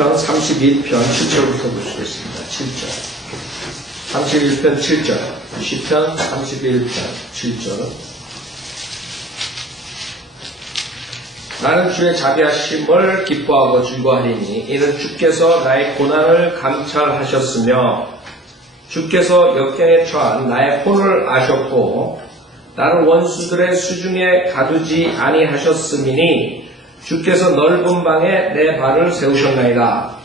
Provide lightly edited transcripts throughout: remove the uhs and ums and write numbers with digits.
시편 31편 7절부터 볼 수 있습니다. 7절. 31편 7절. 시편 31편 7절. 나는 주의 자비하심을 기뻐하고 즐거워하리니 이는 주께서 나의 고난을 감찰하셨으며 주께서 역경에 처한 나의 혼을 아셨고 나를 원수들의 수중에 가두지 아니하셨음이니 주께서 넓은 방에 내 발을 세우셨나이다.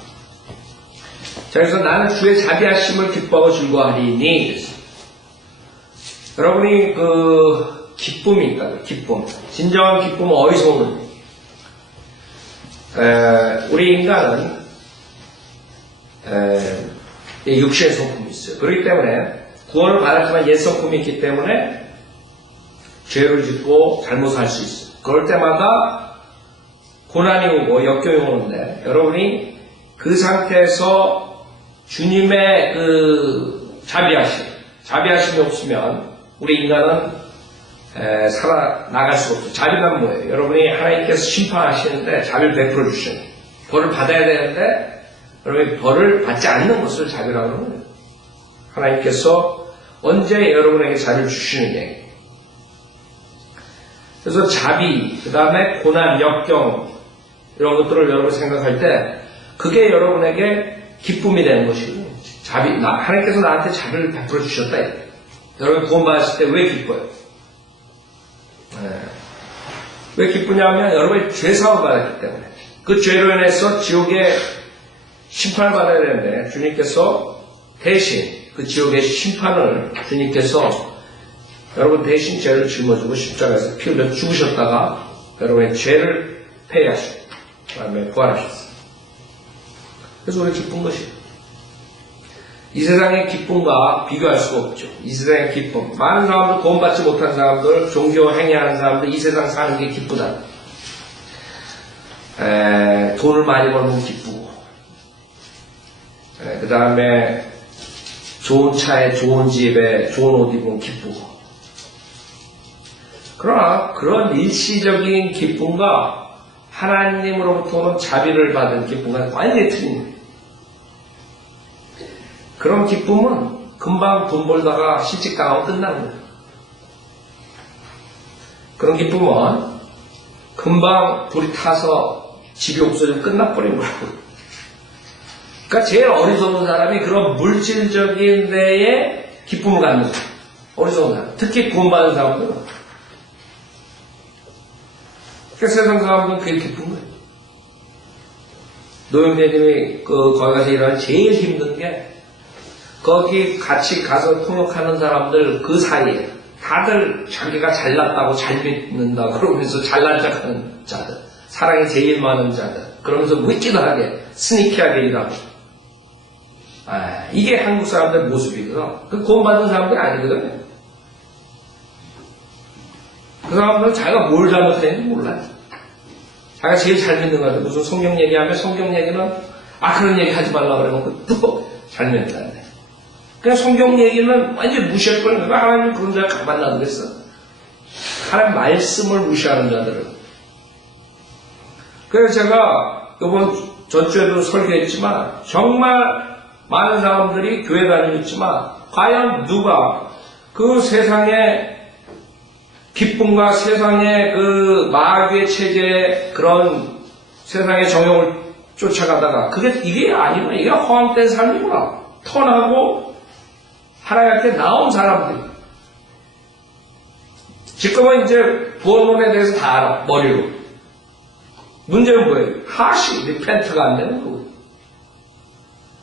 자, 그래서 나는 주의 자비하심을 기뻐하고 즐거워하리니, 여러분이 기쁨이 있다. 기쁨. 진정한 기쁨은 어디서 오는지. 우리 인간은 육신의 성품이 있어요. 그렇기 때문에 구원을 받았지만 옛 성품이 있기 때문에 죄를 짓고 잘못을 할 수 있어요. 그럴 때마다 고난이 오고 역경이 오는데 여러분이 그 상태에서 주님의 자비하심이 없으면 우리 인간은 살아나갈 수가 없어요. 자비란 뭐예요? 여러분이 하나님께서 심판하시는데 자비를 베풀어 주시는 벌을 받아야 되는데 여러분이 벌을 받지 않는 것을 자비라고 하는 거예요. 하나님께서 언제 여러분에게 자비를 주시는 얘기. 그래서 자비, 그 다음에 고난, 역경 이런 것들을 여러분 생각할 때 그게 여러분에게 기쁨이 되는 것이고 하나님께서 나한테 자비를 베풀어 주셨다. 여러분 구원받았을 때 왜 기뻐요? 왜 기쁘냐면 여러분이 죄사함을 받았기 때문에 그 죄로 인해서 지옥에 심판을 받아야 되는데 주님께서 대신 그 지옥의 심판을 주님께서 여러분 대신 죄를 짊어지고 십자가에서 피 흘려 죽으셨다가 여러분의 죄를 폐하시고 그 다음에 부활하셨어요. 그래서 우리 기쁜 것이에요. 이 세상의 기쁨과 비교할 수가 없죠. 이 세상의 기쁨. 많은 사람들, 구원받지 못한 사람들, 종교 행위하는 사람들, 이 세상 사는 게 기쁘다. 돈을 많이 벌면 기쁘고, 그 다음에 좋은 차에, 좋은 집에, 좋은 옷 입으면 기쁘고. 그러나 그런 일시적인 기쁨과 하나님으로부터 오는 자비를 받은 기쁨과 완전히 틀립니다. 그런 기쁨은 금방 돈 벌다가 실직당하고 끝나는 거예요. 그런 기쁨은 금방 불이 타서 집이 없어지면 끝나버린 거라고. 그러니까 제일 어리석은 사람이 그런 물질적인 데에 기쁨을 갖는 거예요. 어리석은 사람. 특히 구원받은 사람들은. 그러니까 세상 사람들은 그게 기쁜 거예요. 노영대님이 거기 가서 일하는 제일 힘든 게 거기 같이 가서 통역하는 사람들 그 사이에 다들 자기가 잘났다고 잘 믿는다 그러면서 잘난 척하는 자들, 사랑이 제일 많은 자들, 그러면서 무기하게 스니키하게 일하고. 이게 한국 사람들 모습이거든. 그 구원받은 사람들이 아니거든요. 그 사람들은 자기가 뭘 잘못했는지 몰라요. 자기가 제일 잘 믿는 거 같아요. 무슨 성경 얘기하면 성경 얘기는 그런 얘기 하지 말라 그러면 또 잘 믿는다. 그냥 성경 얘기는 완전히 무시할 거예요. 하나님 그런 자를 가만 놔두겠어. 하나님 말씀을 무시하는 자들은. 그래서 제가 전주에도 설교했지만 정말 많은 사람들이 교회 다니고 있지만 과연 누가 그 세상의 기쁨과 세상의 그 마귀의 체제의 그런 세상의 정욕을 쫓아가다가 이게 아니구나. 이게 허황된 삶이구나. 턴하고 하나님께 나온 사람들. 지금은 이제 구원론에 대해서 다 알아. 머리로. 문제는 뭐예요? 리펜트가 안 되는 거고.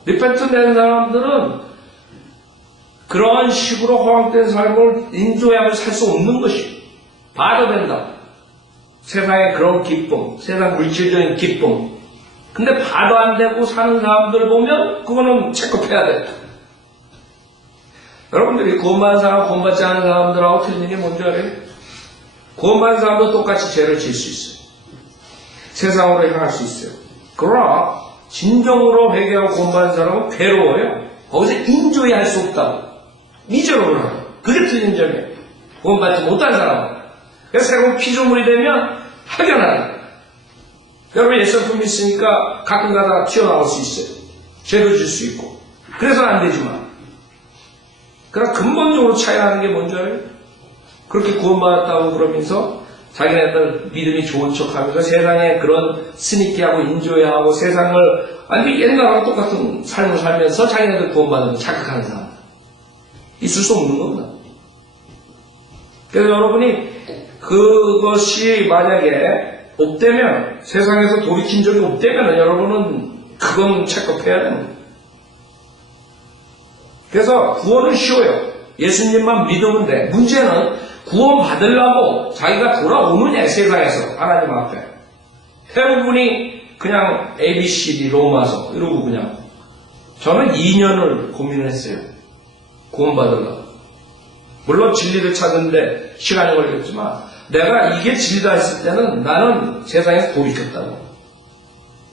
리펜트 된 사람들은 그런 식으로 허황된 삶을 인조하며 살 수 없는 것이 봐도 된다. 세상의 그런 기쁨, 세상 물질적인 기쁨. 근데 봐도 안 되고 사는 사람들 보면 그거는 체크해야 돼. 여러분들이 구원받은 사람, 구원받지 않은 사람들하고 틀린 게 뭔지 알아요? 구원받은 사람도 똑같이 죄를 지을 수 있어요. 세상으로 향할 수 있어요. 그러나 진정으로 회개하고 구원받은 사람은 괴로워요. 거기서 인조히 할 수 없다고. 미저러블 하고. 그게 틀린 점이에요. 구원받지 못한 사람은. 그래서 새로운 피조물이 되면 확연하다. 여러분 예수 성품 있으니까 가끔 가다가 튀어나올 수 있어요. 죄도 질 수 있고. 그래서 안 되지만. 그러나 근본적으로 차이 나는 게 뭔지 알아요? 그렇게 구원받았다고 그러면서 자기네들 믿음이 좋은 척 하면서 세상에 그런 스니키하고 인조해하고 세상을 완전히 옛날하고 똑같은 삶을 살면서 자기네들 구원받는 착각하는 사람. 있을 수 없는 겁니다. 그래서 여러분이 그것이 만약에 없다면, 세상에서 돌이킨 적이 없다면 여러분은 그건 체크해야 됩니다. 그래서 구원은 쉬워요. 예수님만 믿으면 돼. 문제는 구원 받으려고 자기가 돌아오느냐, 세상에서 하나님 앞에. 대부분이 그냥 ABCD 로마서 이러고 그냥. 저는 2년을 고민을 했어요. 구원 받으려고. 물론 진리를 찾는데 시간이 걸렸지만 내가 이게 진리다 했을 때는 나는 세상에서 돌이켰다고.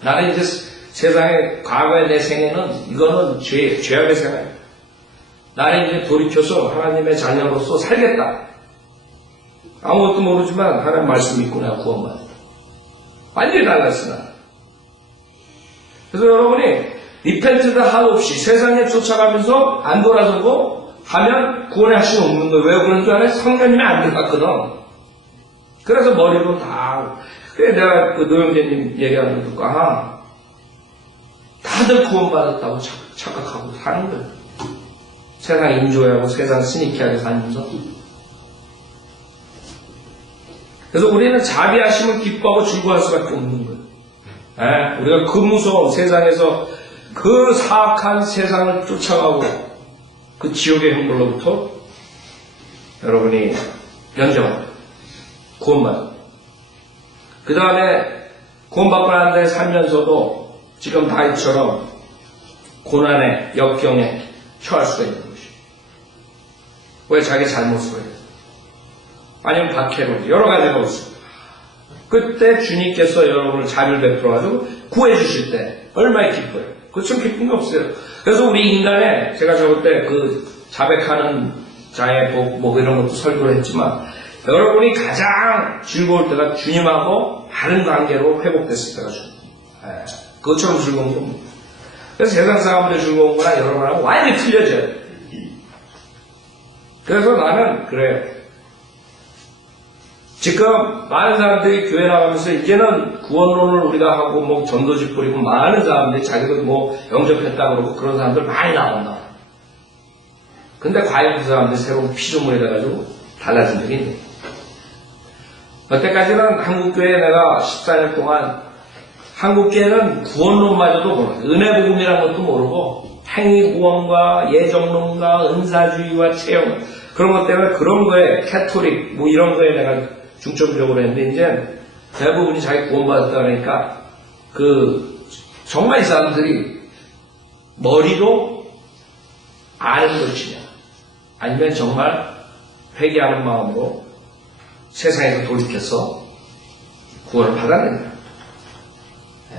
나는 이제 세상에 과거의 내 생애는 이거는 죄악의 생활이야. 나는 이제 돌이켜서 하나님의 자녀로서 살겠다. 아무것도 모르지만 하나님 말씀 믿고 내가 구원받았다. 완전히 달랐어 나. 그래서 여러분이 리펜트드 할 없이 세상에 쫓아가면서 안 돌아서고 하면 구원의 하심이 없는 거예요. 왜 그런 줄 알아요? 성령님이 안 들어갔거든. 그래서 머리로 다. 그래 내가 그 노영재님 얘기하는 거 듣고 다들 구원받았다고 착각하고 사는 거예요. 세상 인조하고 세상 스니키하게 살면서. 그래서 우리는 자비하심을 기뻐하고 즐거워할 수밖에 없는 거예요. 우리가 그 무서운 세상에서 그 사악한 세상을 쫓아가고 그 지옥의 형벌로부터 여러분이 면제받고 구원받고 그 다음에 구원받고 난 데 살면서도 지금 다윗처럼 고난에 역경에 처할 수가 있는 것이에요. 왜? 자기 잘못으로 해요. 아니면 박해로 여러 가지가 있습니다. 그때 주님께서 여러분을 자비를 베풀어가지고 구해주실 때 얼마나 기뻐요. 그처럼 기쁜 게 없어요. 그래서 우리 인간에 제가 저번 때 그 자백하는 자의 복 뭐 이런 것도 설교를 했지만 여러분이 가장 즐거울 때가 주님하고 바른 관계로 회복됐을 때가 주님. 그것처럼 즐거운 겁니다. 그래서 세상 사람들이 즐거운 거나 여러분하고 완전히 틀려져요. 그래서 나는 그래요. 지금 많은 사람들이 교회 나가면서 이제는 구원론을 우리가 하고 뭐 전도집 뿌리고 많은 사람들이 자기도 뭐 영접했다 그러고 그런 사람들 많이 나온다. 근데 과연 그 사람들이 새로운 피조물이 돼가지고 달라진 적이 있네. 여태까지는 한국교회에 내가 14년 동안 한국교회는 구원론마저도 모르고 은혜복음이라는 것도 모르고 행위구원과 예정론과 은사주의와 체험 그런 것 때문에 그런 거에 캐토릭 뭐 이런 거에 내가 중점적으로 했는데 이제 대부분이 자기 구원받았다 그러니까 정말 이 사람들이 머리로 아는 것이냐 아니면 정말 회개하는 마음으로 세상에서 돌이켜서 구원을 받았느냐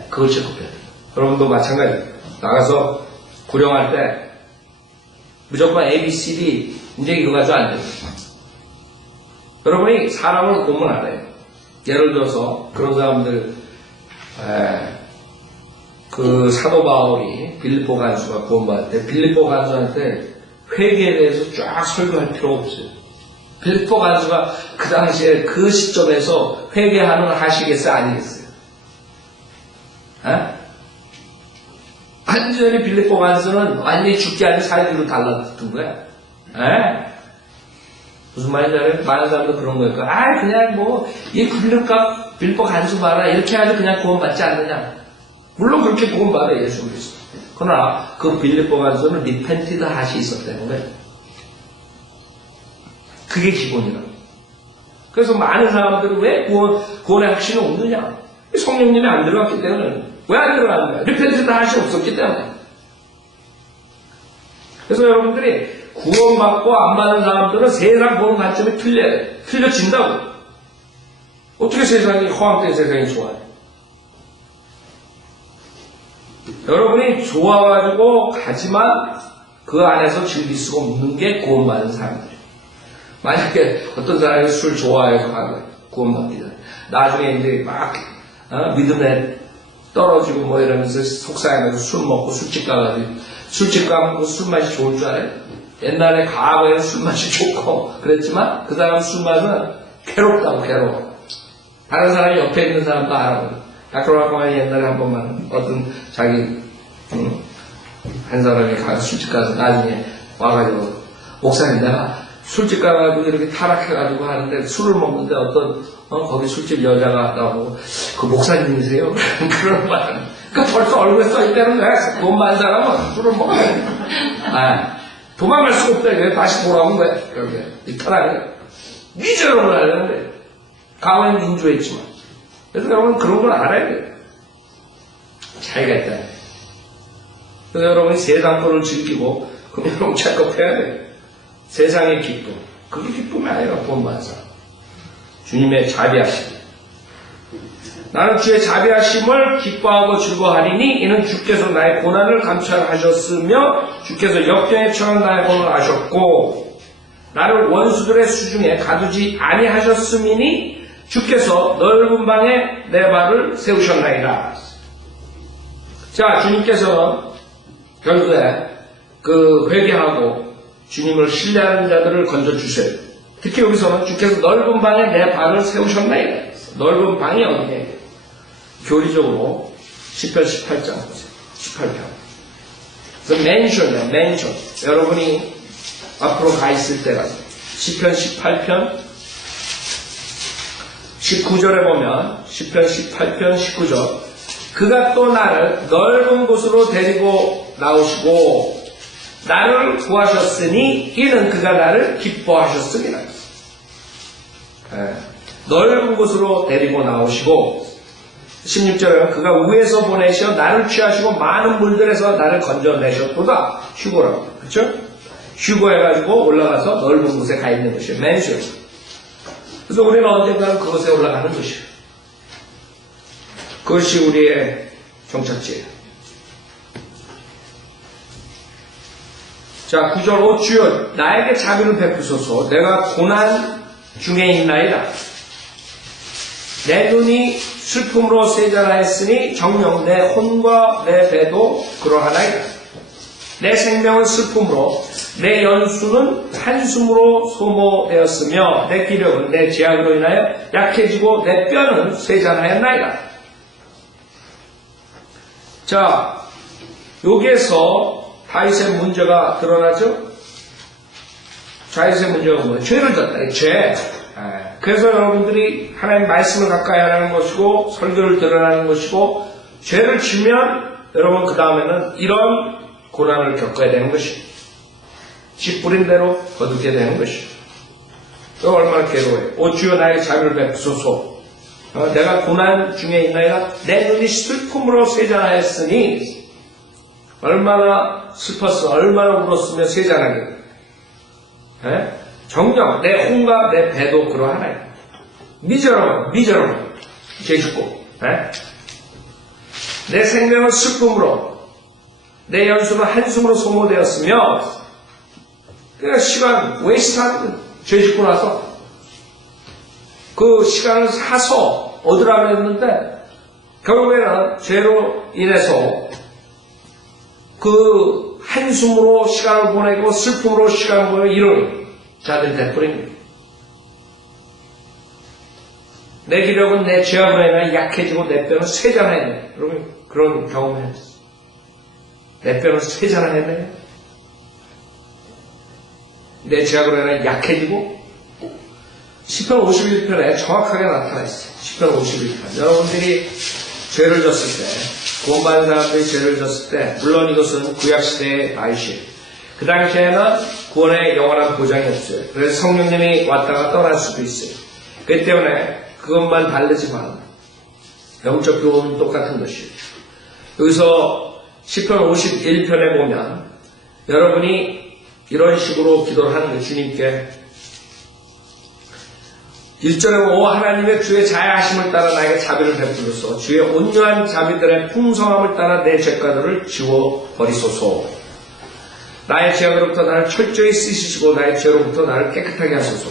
그걸 체크해야 돼요. 여러분도 마찬가지예요. 나가서 구령할 때 무조건 ABCD 이제 이거 가지고 안 돼요. 여러분이 사람을 보면 알아요. 예를 들어서 그런 사람들 그 사도 바울이 빌립보 간수가 구원받을 때 빌립보 간수한테 회개에 대해서 쫙 설교할 필요가 없어요. 빌립보 간수가 그 당시에 그 시점에서 회개하는 하시겠어요? 아니겠어요? 완전히 빌립보 간수는 완전히 죽게 하는 사이즈로 달라붙은 거야. 무슨 말인지 알아요? 많은 사람도 그런 거니까 그냥 이 빌립보 간수 봐라 이렇게 해야지 그냥 구원받지 않느냐. 물론 그렇게 구원받아 예수 그리스도. 그러나 그 빌립보 간수는 리펜티드 핫이 있었다는 거예요. 그게 기본이라고. 그래서 많은 사람들은 왜 구원의 확신이 없느냐? 성령님이 안 들어갔기 때문에. 왜 안 들어갔느냐? 리펜티드 핫이 없었기 때문에. 그래서 여러분들이 구원받고 안 받는 사람들은 세상 보는 관점이 틀려진다고. 어떻게 세상이 허황된 세상이 좋아요? 여러분이 좋아가지고 가지만 그 안에서 즐길 수가 없는 게 구원받는 사람들이에요. 만약에 어떤 사람이 술 좋아해서 구원받기 전에 나중에 이제 막 믿음에 떨어지고 뭐 이러면서 속상해가지고 술 먹고 술집 가가지고 술집 가면 술 맛이 좋을 줄 알아요? 옛날에 과거에는 술 맛이 좋고 그랬지만 그 사람 술 맛은 괴롭다고 괴로워. 다른 사람이 옆에 있는 사람도 알아보고. 다크로마코만이 옛날에 한 번만 어떤 자기 한 사람이 술집 가서 나중에 와가지고 목사님 내가 술집 가가지고 이렇게 타락해가지고 하는데 술을 먹는데 어떤 거기 술집 여자가 왔다고 그 목사님이세요? 그런 말. 그러니까 벌써 얼굴에 써있다는 거야. 돈 많은 사람은 술을 먹어야 돼. 도망갈 수가 없다. 왜 다시 돌아온 거야? 그렇게 이 타락이 미저럼을 하려는데 가만히 민주했지만. 그래서 여러분 그런 걸 알아야 돼요. 차이가 있다. 그래서 여러분이 세상 거를 즐기고 그럼 여러분 체크해야 돼요. 세상의 기쁨. 그게 기쁨이 아니라 본반사. 주님의 자비하심. 나는 주의 자비하심을 기뻐하고 즐거워하리니 이는 주께서 나의 고난을 감찰하셨으며 주께서 역경에 처한 나의 공을 아셨고 나를 원수들의 수중에 가두지 아니하셨음이니 주께서 넓은 방에 내 발을 세우셨나이다. 자, 주님께서는 결국에 회개하고 주님을 신뢰하는 자들을 건져주세요. 특히 여기서는 주께서 넓은 방에 내 발을 세우셨나이다. 넓은 방이 어디에? 교리적으로 10편 18장 보세요. 18편. 그래서 맨션이야, 맨션. 여러분이 앞으로 가 있을 때가 10편 18편 19절에 보면 10편 18편 19절 그가 또 나를 넓은 곳으로 데리고 나오시고 나를 구하셨으니 이는 그가 나를 기뻐하셨음이라. 넓은 곳으로 데리고 나오시고 16절에는 그가 위에서 보내셔 나를 취하시고 많은 물들에서 나를 건져내셨도다. 휴거라고. 그렇죠? 휴거해가지고 올라가서 넓은 곳에 가 있는 것이에요. 맨션. 그래서 우리는 언젠가는 그곳에 올라가는 것이에요. 그것이 우리의 종착지예요. 자, 9절 오 주여 나에게 자비를 베푸소서 내가 고난 중에 있나이다. 내 눈이 슬픔으로 세잔하였으니 정녕 내 혼과 내 배도 그러하나이다. 내 생명은 슬픔으로 내 연수는 한숨으로 소모되었으며 내 기력은 내 죄악으로 인하여 약해지고 내 뼈는 쇠잔하였나이다. 자, 여기에서 다윗의 문제가 드러나죠? 다윗의 문제가 뭐예요? 죄를 졌다. 죄. 그래서 여러분들이 하나님 말씀을 가까이 하는 것이고 설교를 들어라는 것이고 죄를 지면 여러분 그 다음에는 이런 고난을 겪어야 되는 것이에요. 집 뿌린 대로 거두게 되는 것이에요. 또 얼마나 괴로워요. 오 주여 나에게 자비를 베푸소서. 내가 고난 중에 있나이다. 내 눈이 슬픔으로 쇠잔하였으니 얼마나 슬펐어. 얼마나 울었으면 쇠잔하게. 정녕 내 혼과 내 배도 그러하나요. 미저러만 죄짓고 내 생명은 슬픔으로 내 연수는 한숨으로 소모되었으며 그냥 시간 웨이스트한 죄짓고 나서 그 시간을 사서 얻으라고 했는데 결국에는 죄로 인해서 그 한숨으로 시간을 보내고 슬픔으로 시간을 보내고 이런 자들이 돼버립니다. 내 기력은 내 죄악으로 인해 약해지고 내 뼈는 쇠잔하네. 여러분 그런 경험했어요. 내 뼈는 쇠잔하네. 내 죄악으로 인해 약해지고 시편 51편에 정확하게 나타나 있어요. 시편 51편. 여러분들이 죄를 졌을 때, 구원받은 사람들이 죄를 졌을 때, 물론 이것은 구약시대의 다윗이에요. 그 당시에는 구원의 영원한 보장이 없어요. 그래서 성령님이 왔다가 떠날 수도 있어요. 그렇기 때문에 그것만 다르지만 영적 교훈은 똑같은 것이에요. 여기서 시편 51편에 보면 여러분이 이런 식으로 기도를 하는 거예요. 주님께 1절에 오 하나님의 주의 자애하심을 따라 나에게 자비를 베풀소서 주의 온유한 자비들의 풍성함을 따라 내 죄가들을 지워버리소서 나의 죄악으로부터 나를 철저히 씻으시고 나의 죄로부터 나를 깨끗하게 하소서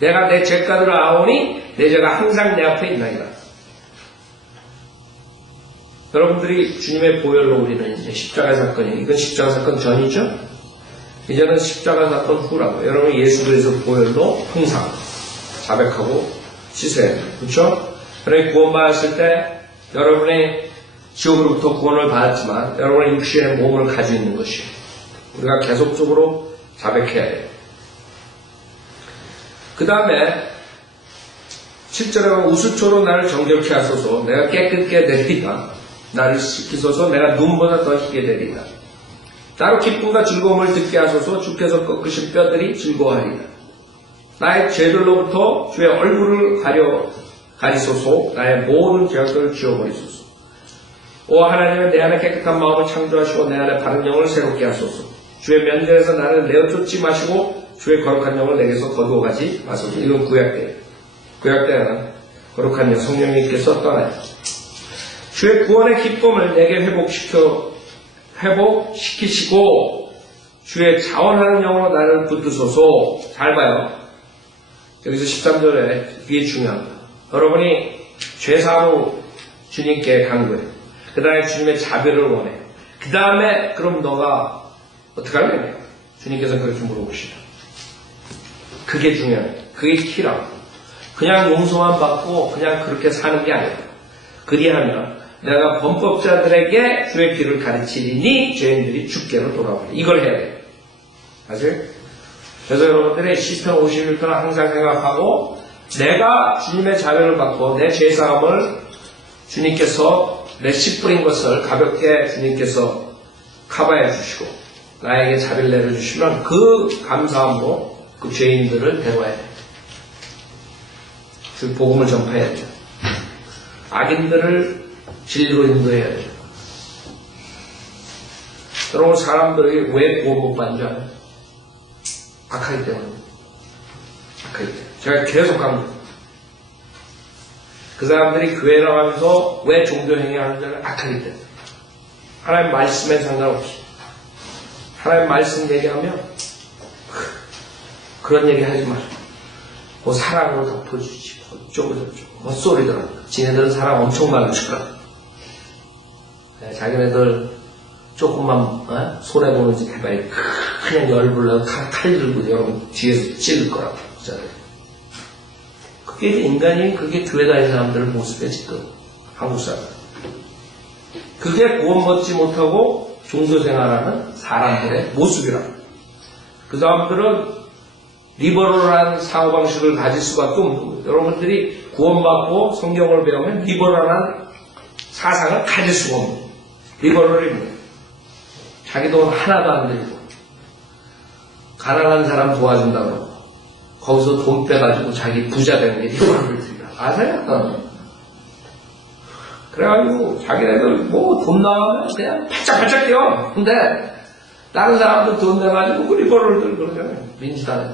내가 내 죄가들을 아오니 내 죄가 항상 내 앞에 있나이다. 여러분들이 주님의 보혈로 우리는 이제 십자가 사건이에요. 이건 십자가 사건 전이죠? 이제는 십자가 사건 후라고. 여러분 예수 그리스도 보혈로 항상 자백하고 씻어야 돼요. 그렇죠? 여러분이 구원받았을 때 여러분의 지옥으로부터 구원을 받았지만 여러분의 육신의 몸을 가지고 있는 것이에요. 우리가 계속적으로 자백해야 돼요. 그 다음에 7절에 우수초로 나를 정결케 하소서. 내가 깨끗게 되리다. 나를 씻기소서. 내가 눈보다 더 희게 되리다. 나로 기쁨과 즐거움을 듣게 하소서. 주께서 꺾으신 뼈들이 즐거워하리다. 나의 죄들로부터 주의 얼굴을 가리소서. 나의 모든 죄악들을 지워버리소서. 오 하나님은 내 안에 깨끗한 마음을 창조하시고 내 안에 바른 영을 새롭게 하소서. 주의 면전에서 나를 내어쫓지 마시고 주의 거룩한 영을 내게서 거두어가지 마소서. 이건 구약때예요. 구약때는 거룩한 영 성령님께서 떠나요. 주의 구원의 기쁨을 내게 회복시키시고 주의 자원하는 영으로 나를 붙드소서. 잘 봐요. 여기서 13절에 이게 중요합니다. 여러분이 죄사함을 주님께 간구해. 그 다음에 주님의 자비를 원해. 그 다음에 그럼 너가 어떻게 하려냐? 주님께서 그렇게 물어보시죠. 그게 중요해요. 그게 키라고. 그냥 용서만 받고 그냥 그렇게 사는 게 아니에요. 그리하면 내가 범법자들에게 주의 길을 가르치리니 죄인들이 주께로 돌아오리라. 이걸 해야 돼요. 아세요? 그래서 여러분들의 시스템 51턴을 항상 생각하고 내가 주님의 자비를 받고 내 죄사함을 주님께서 내 씨 뿌린 것을 가볍게 주님께서 커버해 주시고 나에게 자비를 내려주시면 그 감사함으로 그 죄인들을 대화해야 돼요. 그 복음을 전파해야 돼요. 악인들을 진리로 인도해야 돼요. 여러분 사람들이 왜 구원 못 받는 줄 알아요? 악하기 때문에. 악하기 때문에. 제가 계속 강조해요. 그 사람들이 교회 나가면서 왜 종교행위 하는 줄 알아요? 악하기 때문에. 하나님 말씀에 상관없이. 하나님 말씀 얘기하면 그런 얘기 하지 마라. 뭐 사랑으로 덮어주지. 어쩌고 저쩌고. 헛소리더라. 지네들은 사랑 엄청 많으시더라. 네, 자기네들 조금만 손해보는 짓 해봐야 그냥 열불 내고 칼 들고 여러분 뒤에서 찌를 거라고. 그게 인간이 그게 교회 다니는 사람들의 모습이에요. 지금 한국 사람. 그게 구원받지 못하고 종교생활하는 사람들의 모습이라고. 그 사람들은 리버럴한 사고방식을 가질 수밖에 없는 거예요. 여러분들이 구원받고 성경을 배우면 리버럴한 사상을 가질 수가 없는 거예요. 리버럴입니다. 자기 돈 하나도 안 들고 가난한 사람 도와준다고 그러고 거기서 돈 빼가지고 자기 부자 되는 게 리버럴들이야. 아세요? 그래가지고 자기네들 뭐 돈 나가면 그냥 팔짝팔짝 뛰어. 근데 다른 사람들 돈 내가지고 그 리버럴들 그러잖아요. 민주당에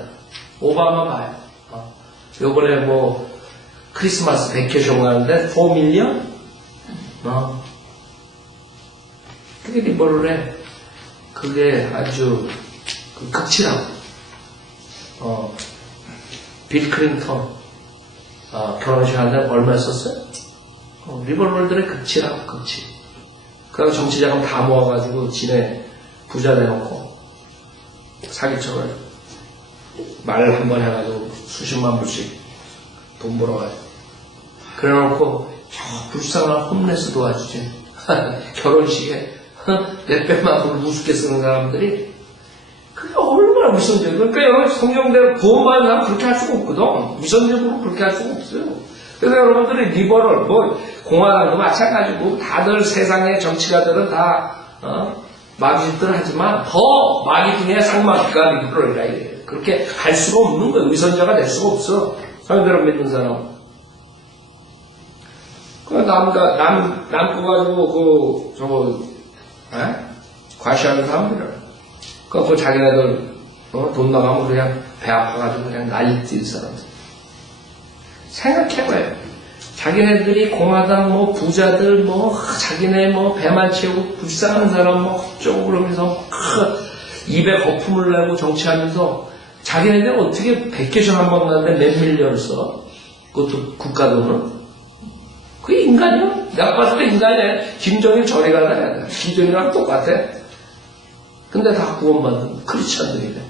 오바마 봐요. 요번에 뭐 크리스마스 베케이션 가는데 4밀리언? 그게 리버럴에 그게 아주 그 극치라고. 빌 클린턴 결혼식 하는데 얼마 썼어요? 리버럴들의 극치라고. 극치. 그다음 정치자금 다 모아가지고 지네 부자 내놓고 사기쳐가지고 말 한 번 해가지고 수십만 불씩 돈 벌어가지고 그래놓고 저 불쌍한 홈레스 도와주지. 결혼식에 몇백만 불을 우습게 쓰는 사람들이 그게 얼마나 위선적이에요. 그러니까 성경대로 구원받는 사람 그렇게 할 수가 없거든. 위선적으로 그렇게 할 수가 없어요. 그래서 여러분들이 리버럴, 뭐 공화당도 마찬가지고 다들 세상의 정치가들은 다 마귀짓들 하지만 더 마귀 중에 쌍마귀가 리버럴이라 이래요. 그렇게 갈 수가 없는 거예요. 위선자가 될 수가 없어. 성경대로 믿는 사람. 그 남고 가지고 과시하는 사람들은 그 자기네들 돈 나가면 그냥 배 아파가지고 그냥 난리 뛸 사람들. 생각해봐요. 자기네들이 공화당 뭐 부자들 뭐 자기네 뭐 배만 채우고 불쌍한 사람 뭐 어쩌고 그러면서 입에 거품을 내고 정치하면서 자기네들 어떻게 베케이션 한 번 가는데 몇 밀리언 써? 그것도 국가 돈은? 그게 인간이야? 내가 봤을 때 인간이야. 김정일 저리 가라. 김정일이랑 똑같아. 근데 다 구원받은 크리스찬들이래.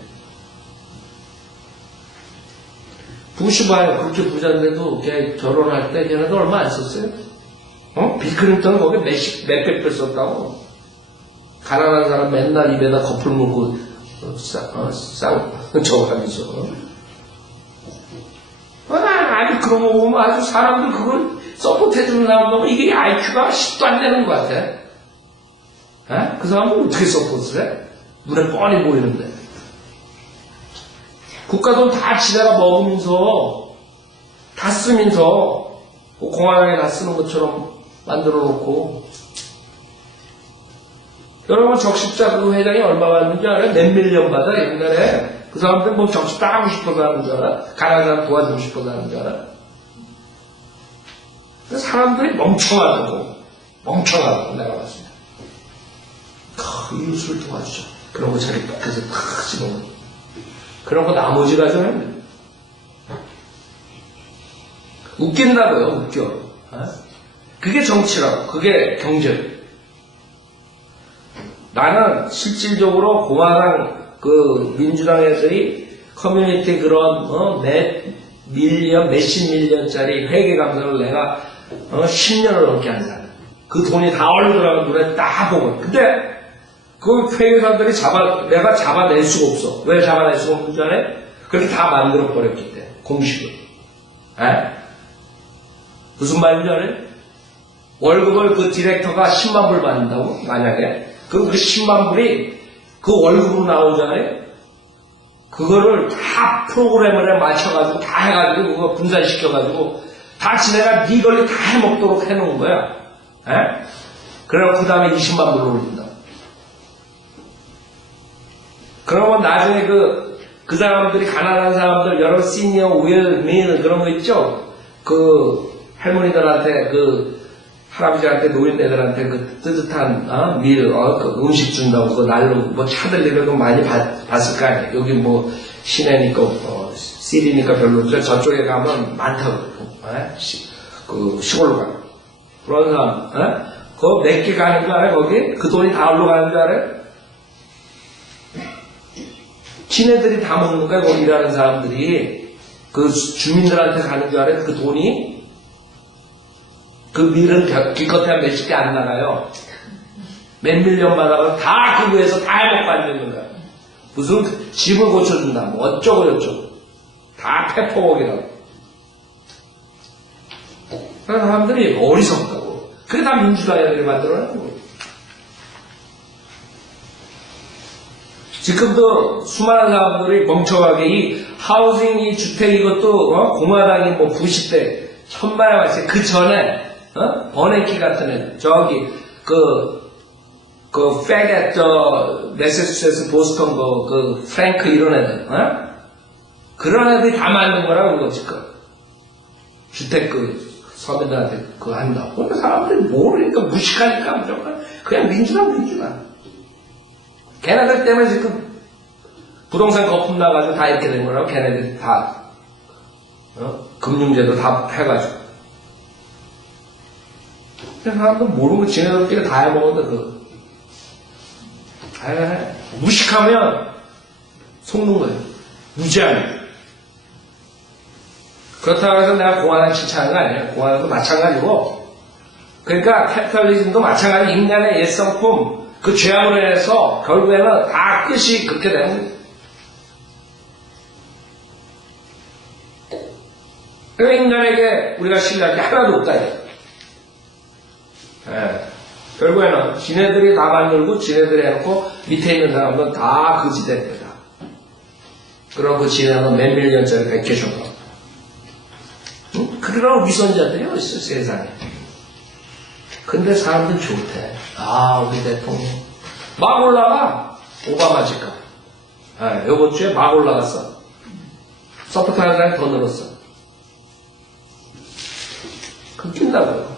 부시 봐요. 그렇게 부자인데도 걔 결혼할 때 걔네도 얼마 안 썼어요? 빌 클린턴은 거기 몇백 배 썼다고. 가난한 사람 맨날 입에다 거풀 물고 저거 하면서. 아주 그런 거 보면 아주 사람들 그걸 서포트해주는 사람 보면 이게 IQ가 10도 안 되는 것 같아. 그 사람은 어떻게 서포트를 해? 눈에 뻔히 보이는데. 국가 돈 다 지네가 먹으면서, 다 쓰면서, 공화당에 다 쓰는 것처럼 만들어 놓고. 여러분, 적십자 그 회장이 얼마 받는지 알아요? 몇 밀리언 받아, 옛날에. 그 사람들 뭐 적십 다 하고 싶어서 하는 줄 알아? 가난한 사람 도와주고 싶어서 하는 줄 알아? 사람들이 멍청하다고. 내가 봤을 때. 이웃을 도와주죠. 그런 거 자기 밖에서 탁 집어넣어. 그런 거 나머지 가져요. 웃긴다고요, 웃겨. 그게 정치라고, 그게 경제. 나는 실질적으로 공화당, 민주당 애들이 커뮤니티 그런, 몇십 밀리언짜리 회계감사를 내가, 10년을 넘게 한 사람. 그 돈이 다 얼더라고 눈에 딱 보고. 근데, 그 회계사들이 내가 잡아낼 수가 없어. 왜 잡아낼 수가 없는 줄 알아요? 그렇게 다 만들어버렸기 때문에, 공식을. 무슨 말인지 알아요? 월급을 그 디렉터가 10만 불 받는다고? 만약에. 그럼 그 10만 불이 그 월급으로 나오잖아요? 그거를 다 프로그램에 맞춰가지고, 다 해가지고, 그거 분산시켜가지고, 다 지네가 네 걸리 다 해먹도록 해놓은 거야. 그래갖고 그 다음에 20만 불을 올린다. 그러면 나중에 그 사람들이 가난한 사람들, 여러 시니어 윌, 민, 그런 거 있죠? 할머니들한테, 할아버지한테, 노인네들한테 뜨뜻한, 밀, 음식 준다고, 날로, 차들 이런 거 많이 봤을 거 아니에요? 여기 시내니까, 시리니까 별로 없어요. 저쪽에 가면 많다고, 시골로 가면. 그런 사람, 그거 몇 개 가는 줄 알아요, 거기? 그 돈이 다 얼로 가는 줄 알아요? 지네들이 다 먹는 거야, 거기 일하는 사람들이. 그 주민들한테 가는 줄 알아요? 그 돈이? 그 밀은 기껏해야 몇십 개 안 나가요. 몇 밀리언 받아가 다 그거에서 다 해먹고 앉는 거야. 무슨 집을 고쳐준다, 어쩌고. 다 페퍼웍이라고. 그런 사람들이 어리석다고. 그게 다 민주당 애들이 만들어낸 거고. 지금도 수많은 사람들이 멍청하게 이 하우징, 이 주택 이것도 공화당이 부시 때 천만에 왔어요. 그 전에 버네키 같은 애 저기 페겟 매사추세츠 보스턴 프랭크 이런 애들 그런 애들이 다 만든 거라고 그거 지금 주택 서민들한테 한다고. 근데 사람들이 모르니까 무식하니까 무조건 그냥 민주당. 걔네들 때문에 지금 부동산 거품 나가지고 다 이렇게 된 거라고. 걔네들이 다 금융제도 다 해가지고. 사람들 모르는 거 지네들끼리 다 해먹었는데 무식하면 속는 거예요. 무지하면. 그렇다고 해서 내가 공화당 칭찬하는 거 아니에요. 공화당도 마찬가지고. 그러니까 캐피탈리즘도 마찬가지. 인간의 옛성품 그 죄악으로 인해서 결국에는 다 끝이 그렇게 되는 거예요. 그러니까 인간에게 우리가 신뢰할 게 하나도 없다. 결국에는 지네들이 다 만들고 지네들이 해놓고 밑에 있는 사람들은 다 거지된 거다. 그럼 그 지네는 몇 밀리언짜리 백해줘가. 그런 위선자들이 어딨어 세상에. 근데 사람들 좋대. 우리 대통령. 막 올라가. 오바마 집값. 요번 주에 막 올라갔어. 서포트하는 사람이 더 늘었어. 끊긴다고요.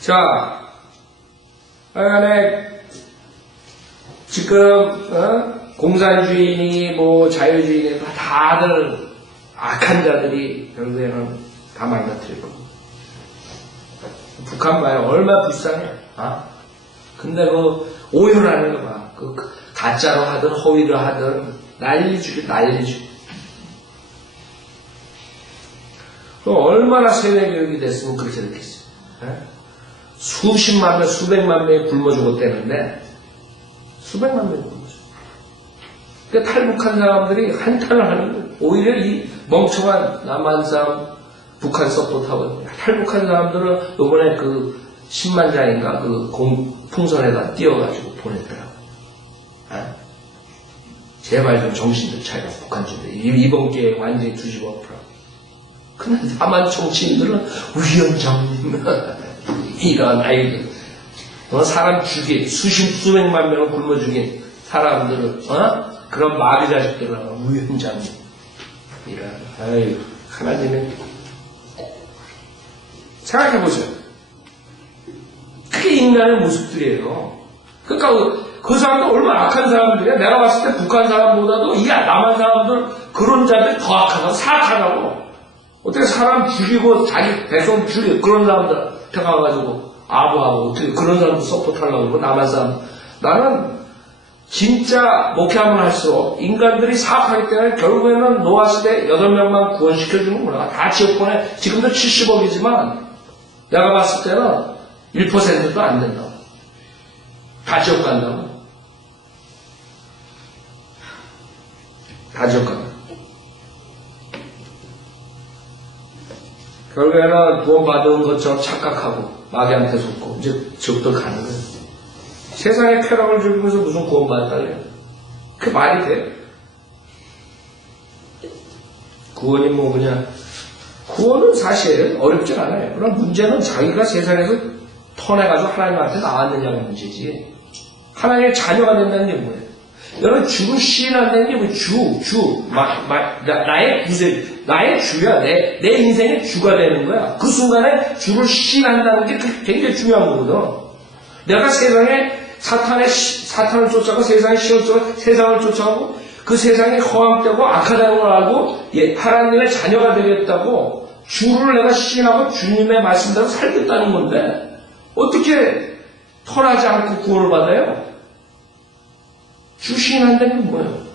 자, 하여간에 지금 공산주의니 뭐 자유주의니 다들 악한 자들이 결국에는 다 망가뜨리고 북한 봐요. 얼마나 불쌍해. 근데 그 오열하는 거 봐. 그 가짜로 하든 허위로 하든 난리주기. 그럼 얼마나 세뇌교육이 됐으면 그렇게 됐겠어요. 수십만 명, 수백만 명이 굶어 죽었다는데 수백만 명이 굶어 죽었어요. 그러니까 탈북한 사람들이 한탄을 하는 거예요. 오히려 이 멍청한 남한 사람, 북한 서포트하고 탈북한 사람들은 이번에 그 10만 장인가 그 풍선에다 띄워가지고 보냈더라고. 제발 좀 정신들 차려, 북한주들. 이번 기회에 완전히 뒤집어 엎으라고. 근데 남한 정치인들은 위원장님, 이런 아이들. 사람 죽인, 수백만 명을 굶어 죽인 사람들은, 그런 마비 자식들은 위원장님. 이런, 아유, 하나님의. 생각해보세요. 그게 인간의 모습들이에요. 그러니까 그 사람들 얼마나 악한 사람들이야. 내가 봤을 때 북한 사람보다도 이 남한 사람들 그런 자들이 더 악하다고, 사악하다고. 어떻게 사람 죽이고 자기 백성 죽이고 그런 사람들 가가지고 아부하고 어떻게 그런 사람들 서포트하려고 그러고 남한 사람. 나는 진짜 목회하면 할수록 인간들이 사악하기 때문에 결국에는 노아 시대 8명만 구원시켜주는구나. 다 지옥 보내. 지금도 70억이지만 내가 봤을 때는 1%도 안 된다고. 다 지옥 간다고. 다 지옥 간다. 결국에는 구원받은 것처럼 착각하고 마귀한테 속고 이제 지옥도 가는 거예요. 세상의 쾌락을 즐기면서 무슨 구원받았다 그래요. 그게 말이 돼요? 구원이 뭐 그냥 구원은 사실 어렵진 않아요. 그러나 문제는 자기가 세상에서 터내가지고 하나님한테 나왔느냐가 문제지. 하나님의 자녀가 된다는 게 뭐예요? 여러분 주를 시인한다는 게 뭐 나의 구세, 나의 주야. 내 인생의 주가 되는 거야. 그 순간에 주를 시인한다는 게 굉장히 중요한 거거든. 내가 세상에 사탄을 쫓아가고 세상의 신을 쫓아가고 세상을 쫓아가고 그 세상이 허황되고 악하다는 걸 알고 하나님의 자녀가 되겠다고 주를 내가 시인하고 주님의 말씀대로 살겠다는 건데 어떻게 털하지 않고 구원을 받아요? 주 시인한다는 게 뭐예요?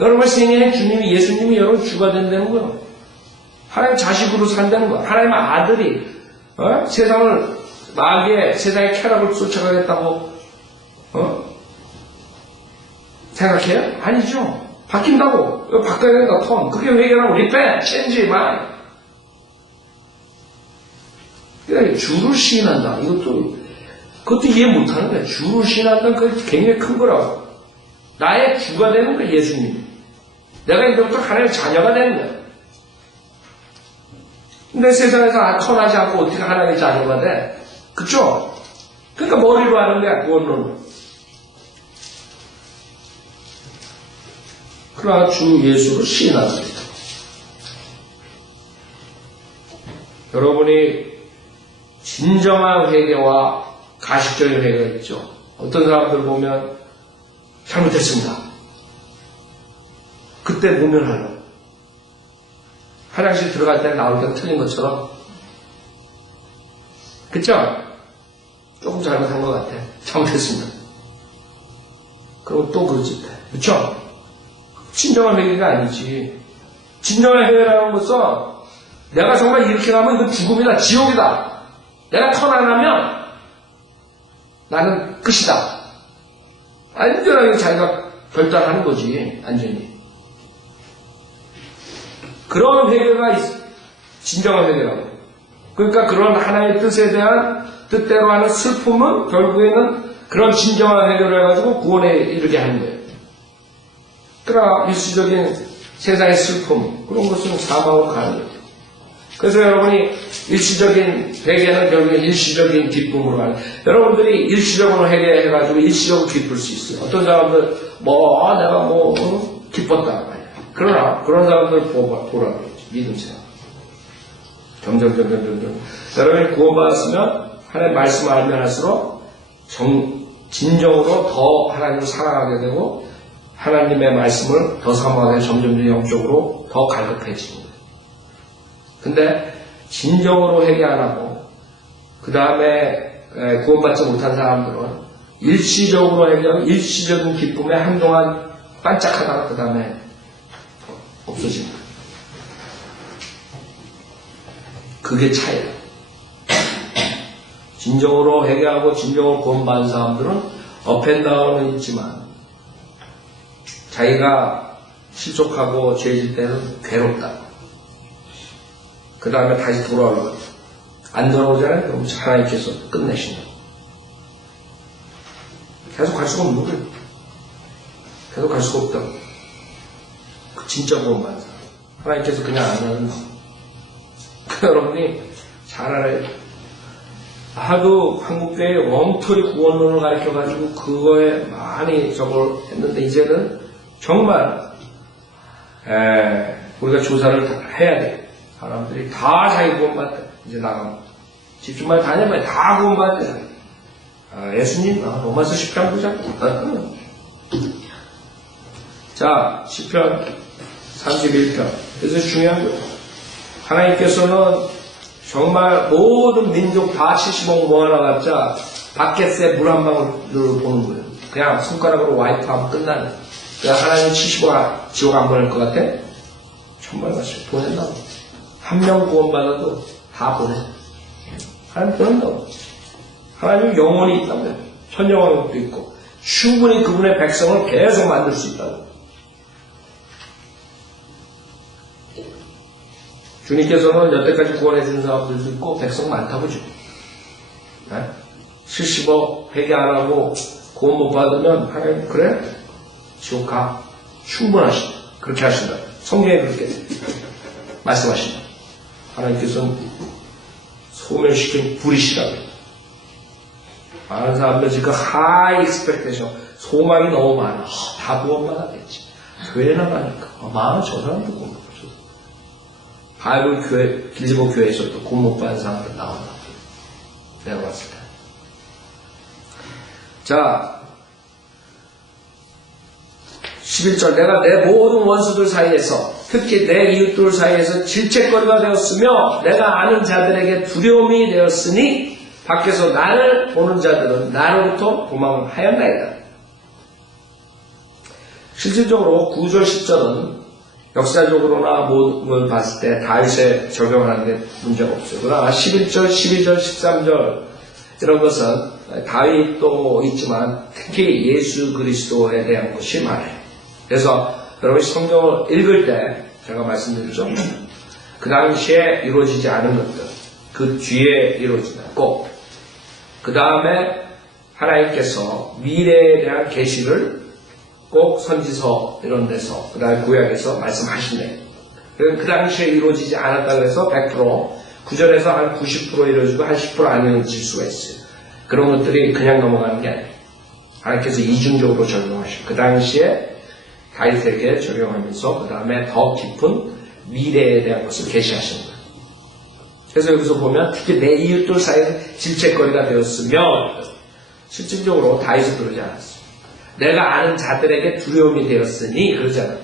여러분의 생애에 주님이 예수님이 여러분 주가 된다는 거예요. 하나님 자식으로 산다는 거예요. 하나님의 아들이 세상을 마귀의 세상의 쾌락을 쫓아가겠다고 생각해요? 아니죠. 바뀐다고. 이거 바꿔야 된다. 톤. 그게 회개라고 repent, change mind. 그러니까 주를 시인한다. 그것도 이해 못하는 거야. 주를 시인한다는 건 굉장히 큰 거라고. 나의 주가 되는 거야, 예수님. 내가 이제부터 하나님의 자녀가 되는 거야. 근데 세상에서 터나지 않고 어떻게 하나님의 자녀가 돼? 그쵸? 그러니까 머리로 하는 거야, 구원론은. 그러나 주 예수를 시인하는 거다. 여러분이 진정한 회개와 가식적인 회개가 있죠. 어떤 사람들 보면 잘못했습니다. 그때 모면하려고. 화장실 들어갈 때 나올 때 틀린 것처럼. 그쵸? 조금 잘못한 것 같아. 잘못했습니다. 그리고 또 그러지. 그쵸? 진정한 회개가 아니지. 진정한 회개라는 것은 내가 정말 이렇게 가면 이건 죽음이다, 지옥이다. 내가 턴 안 하면 나는 끝이다. 안전하게 자기가 결단하는 거지, 완전히. 그런 회개가 진정한 회개라고. 그러니까 그런 하나의 뜻에 대한 뜻대로 하는 슬픔은 결국에는 그런 진정한 회개를 해가지고 구원에 이르게 하는 거예요. 그러나 일시적인 세상의 슬픔, 그런 것은 사망으로 가는 거예요. 그래서 여러분이 일시적인 회개는 결국에 일시적인 기쁨으로 가는 거예요. 여러분들이 일시적으로 회개해가지고 일시적으로 기쁠 수 있어요. 어떤 사람들, 내가 기뻤다. 그러나 그런 사람들 보라고 했죠. 믿음 생활. 점점. 여러분이 구원받았으면 하나님의 말씀을 알면 할수록 진정으로 더 하나님을 사랑하게 되고 하나님의 말씀을 더 사모하게 점점 영적으로 더 갈급해지는 거예요. 근데 진정으로 회개 안 하고 그 다음에 구원받지 못한 사람들은 일시적으로 회개하고 일시적인 기쁨에 한동안 반짝하다가 그 다음에 없어집니다. 그게 차이예요. 진정으로 회개하고 진정으로 구원받은 사람들은 업앤다운은 있지만 자기가 실족하고 죄질 때는 괴롭다. 그 다음에 다시 돌아오려고 안 돌아오잖아요. 그럼 하나님께서 끝내신다. 계속 갈 수가 없는 거예요. 계속 갈 수가 없다. 그 진짜 구원받은 사람. 하나님께서 그냥 안 하는 거. 여러분이 잘 알아요. 하도 한국교회 엉터리 구원론을 가르쳐가지고 그거에 많이 저걸 했는데 이제는 정말 우리가 조사를 해야 돼. 사람들이 다 자기 구원받다. 이제 나가면 집주말 다녀봐야 다 구원받다. 예수님 로마서 10장 보자. 자, 시편 31편. 그래서 중요한 거예요. 하나님께서는 정말 모든 민족 다 70억 모아놔봤자 바켓에 물 한 방울을 보는 거예요. 그냥 손가락으로 와이프하면 끝나는. 그냥 하나님 70억 지옥 안 보낼 것 같아? 정말 맞아요. 보낸다고. 한 명 구원받아도 다 보내. 하나님 보낸다고. 하나님 영혼이 있다고요. 천영왕국도 있고 충분히 그분의 백성을 계속 만들 수 있다고. 주님께서는 여태까지 구원해 준 사람들도 있고 백성 많다고 지금. 70억 회개 안 하고 구원 못 받으면 하나님 그래? 지옥 가. 충분하신다. 그렇게 하신다. 성경에 그렇게 말씀하신다. 하나님께서는 소멸시킨 불이시라고. 많은 사람들 지금 하이 익스펙테이션 소망이 너무 많아. 다 구원받았겠지. 교회 나가니까 많은 저 사람도 구원. 바이블 교회, 길리보 교회에서도 구원 못 받은 사람들 나온다. 내가 봤을 때. 자, 11절. 내가 내 모든 원수들 사이에서, 특히 내 이웃들 사이에서 질책거리가 되었으며, 내가 아는 자들에게 두려움이 되었으니, 밖에서 나를 보는 자들은 나로부터 도망을 하였나이다. 실질적으로 9절, 10절은 역사적으로나 모든 걸 봤을 때 다윗에 적용하는 데 문제가 없어요. 그러나 11절, 12절, 13절 이런 것은 다윗도 있지만 특히 예수 그리스도에 대한 것이 많아요. 그래서 여러분이 성경을 읽을 때 제가 말씀드렸죠. 그 당시에 이루어지지 않은 것들, 그 뒤에 이루어지고 그 다음에 하나님께서 미래에 대한 계시를 꼭 선지서 이런 데서 그 다음에 구약에서 말씀하시네. 그 당시에 이루어지지 않았다 그래서 100% 9절에서 한 90% 이루어지고 한 10% 안 이루어질 수가 있어요. 그런 것들이 그냥 넘어가는 게 아니에요. 하나님께서 이중적으로 적용하시고 그 당시에 다윗에게 적용하면서 그 다음에 더 깊은 미래에 대한 것을 계시하시는 거예요. 그래서 여기서 보면 특히 내 이웃들 사이에 질책거리가 되었으며 실질적으로 다윗은 그러지 않았어요. 내가 아는 자들에게 두려움이 되었으니 그러지 않았다.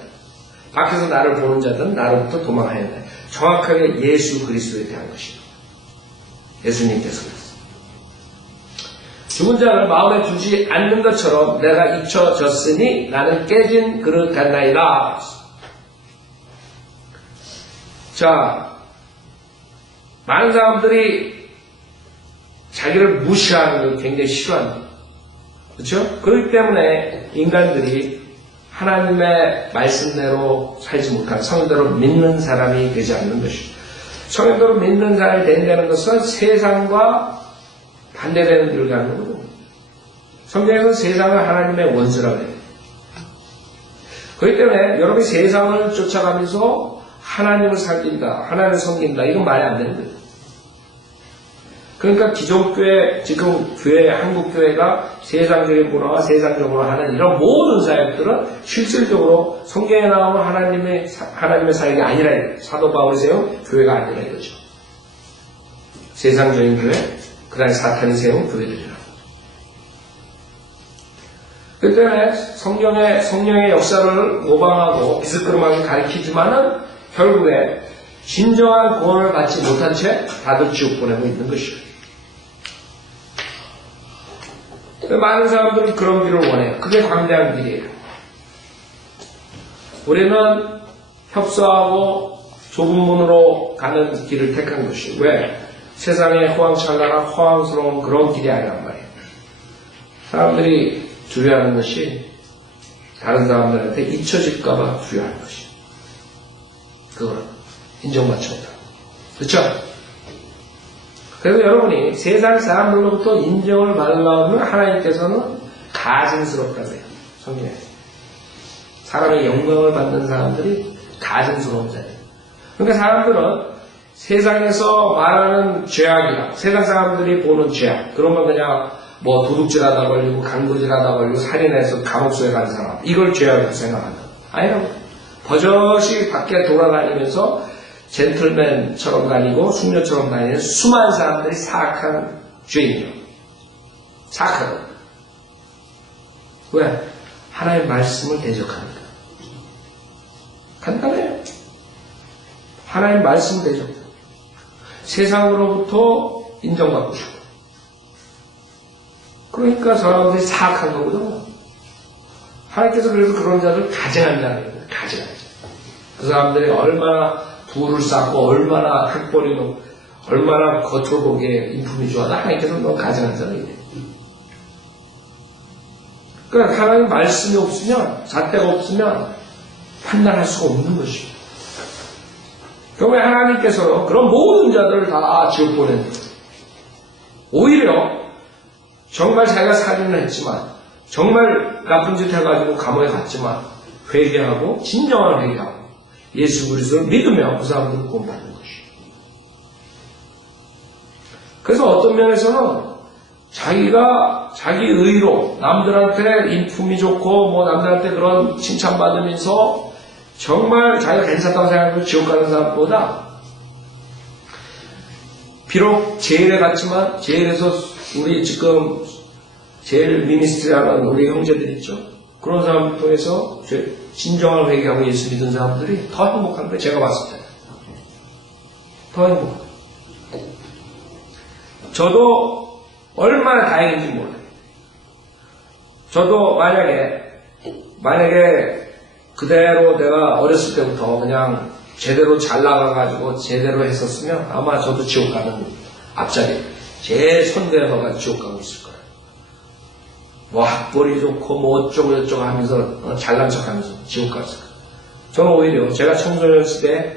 밖에서 나를 보는 자들은 나로부터 도망하였다. 정확하게 예수 그리스도에 대한 것이다. 예수님께서 그랬어요. 죽은 자를 마음에 두지 않는 것처럼 내가 잊혀졌으니 나는 깨진 그릇 같나이다. 자, 많은 사람들이 자기를 무시하는 걸 굉장히 싫어합니다. 그렇죠? 그렇기 때문에 인간들이 하나님의 말씀대로 살지 못하는 성령대로 믿는 사람이 되지 않는 것이죠. 성령대로 믿는 사람이 된다는 것은 세상과 반대되는 길을 가는 거거든요. 성경에서 세상을 하나님의 원수라고 해요. 그렇기 때문에 여러분이 세상을 쫓아가면서 하나님을 섬긴다, 하나님을 섬긴다, 이건 말이 안 되는 거예요. 그러니까 기존교회, 지금 교회, 한국교회가 세상적인 문화와 세상적으로 하는 이런 모든 사역들은 실질적으로 성경에 나오는 하나님의 사역이 아니라, 사도 바울이 세운 교회가 아니라 이거죠. 세상적인 교회, 그 다음에 사탄이 세운 교회들이라고. 그 때문에 성령의 역사를 모방하고 비스끄럼하게 가르치지만은 결국에 진정한 구원을 받지 못한 채 다들 지옥 보내고 있는 것이요. 많은 사람들은 그런 길을 원해요. 그게 광대한 길이에요. 우리는 협소하고 좁은 문으로 가는 길을 택한 것이 왜? 세상에 호황찬란한 호황스러운 그런 길이 아니란 말이에요. 사람들이 두려워하는 것이 다른 사람들한테 잊혀질까봐 두려워하는 것이. 그거는 인정받지 못하고. 그렇죠? 그래서 여러분이 세상 사람들로부터 인정을 받으려면 하나님께서는 가증스럽다고 해요. 성경에. 사람의 영광을 받는 사람들이 가증스러운 자예요. 그러니까 사람들은 세상에서 말하는 죄악이나 세상 사람들이 보는 죄악, 그런 건 그냥 뭐 도둑질하다 걸리고 강도질하다 걸리고 살인해서 감옥소에 간 사람, 이걸 죄악으로 생각한다. 아니라고. 버젓이 밖에 돌아다니면서 젠틀맨처럼 다니고 숙녀처럼 다니는 수많은 사람들이 사악한 죄인이요. 사악하다. 왜? 하나님의 말씀을 대적합니다. 간단해요. 하나님의 말씀을 대적합니다. 세상으로부터 인정받고 싶어. 그러니까 사람들이 사악한 거거든요. 하나님께서 그래서 그런 자들 가증한다는 거예요. 가증한 자. 그 사람들이 얼마나 부를 쌓고 얼마나 흙버리고 얼마나 겉으로 보기에 인품이 좋아도 하나님께서 너 가증한 자가 이래. 그러니까 하나님 말씀이 없으면 잣대가 없으면 판단할 수가 없는 것이에요. 그러면 하나님께서 그런 모든 자들을 다 지옥 보낸 거예요. 오히려 정말 자기가 살인을 했지만 정말 나쁜 짓 해가지고 감옥에 갔지만 회개하고 진정한 회개하고 예수 그리스도를 믿으며 그 사람들을 구원받는 것이에요. 그래서 어떤 면에서는 자기가 자기 의로 남들한테 인품이 좋고 뭐 남들한테 그런 칭찬받으면서 정말 자기가 괜찮다고 생각하고 지옥 가는 사람보다 비록 제일에 갔지만 제일에서 우리 지금 제일 미니스트리하는 우리 형제들 있죠. 그런 사람들 통해서 진정한 회개하고 예수 믿은 사람들이 더 행복한 거예요. 제가 봤을 때. 더 행복해요. 저도 얼마나 다행인지 몰라요. 저도 만약에 그대로 내가 어렸을 때부터 그냥 제대로 잘 나가가지고 제대로 했었으면 아마 저도 지옥 가는 앞자리 제일 선대에 가서 지옥 가고 있을 거예요. 뭐 학벌이 좋고 뭐 어쩌고 저쩌고 하면서 잘난 척 하면서 지옥 갔을 거예요. 저는 오히려 제가 청소년 시대에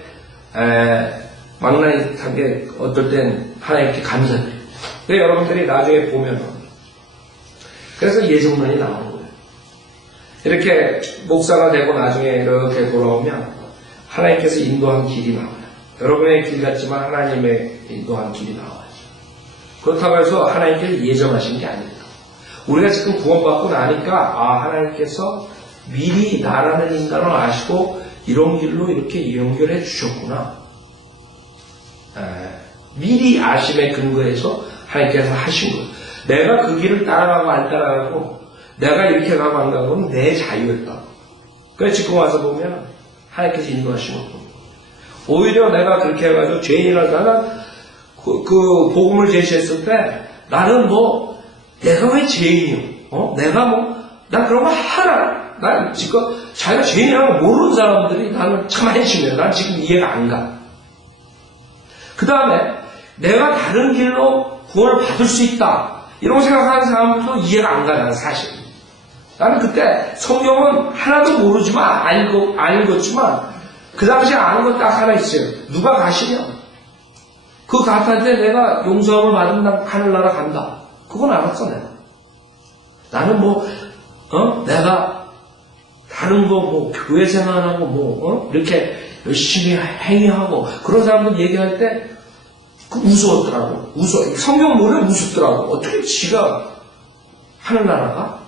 망나니한 게 어떨 땐 하나님께 감사드려요. 그래서 여러분들이 나중에 보면 그래서 예정론이 나오는 거예요. 이렇게 목사가 되고 나중에 이렇게 돌아오면 하나님께서 인도한 길이 나와요. 여러분의 길 같지만 하나님의 인도한 길이 나와요. 그렇다고 해서 하나님께서 예정하신 게 아닙니다. 우리가 지금 구원받고 나니까 하나님께서 미리 나라는 인간을 아시고 이런 길로 이렇게 연결해 주셨구나. 미리 아심에 근거해서 하나님께서 하신 거예요. 내가 그 길을 따라가고 안 따라가고 내가 이렇게 가고 안 가고는 내 자유였다. 그래서 지금 와서 보면 하나님께서 인도하신 거고 오히려 내가 그렇게 해가지고 죄인이라서 나는 그 복음을 제시했을 때 나는 뭐 내가 왜 죄인이요? 내가 난 그런 거 하나 난 지금 자기가 죄인이라는 걸 모르는 사람들이 나는 참 한심해요. 난 지금 이해가 안 가. 그 다음에 내가 다른 길로 구원을 받을 수 있다. 이런 생각하는 사람들도 이해가 안 가, 나는 사실. 나는 그때 성경은 하나도 모르지만, 안 읽었지만, 그 당시에 아는 건 딱 하나 있어요. 누가 가시면, 그 같은데 내가 용서함을 받으면 하늘나라 간다. 그건 알았어, 내가. 나는 내가 다른 거 교회 생활하고 이렇게 열심히 행위하고, 그런 사람들 얘기할 때, 무서웠더라고. 성경 노래 무섭더라고. 어떻게 지가 하늘나라가?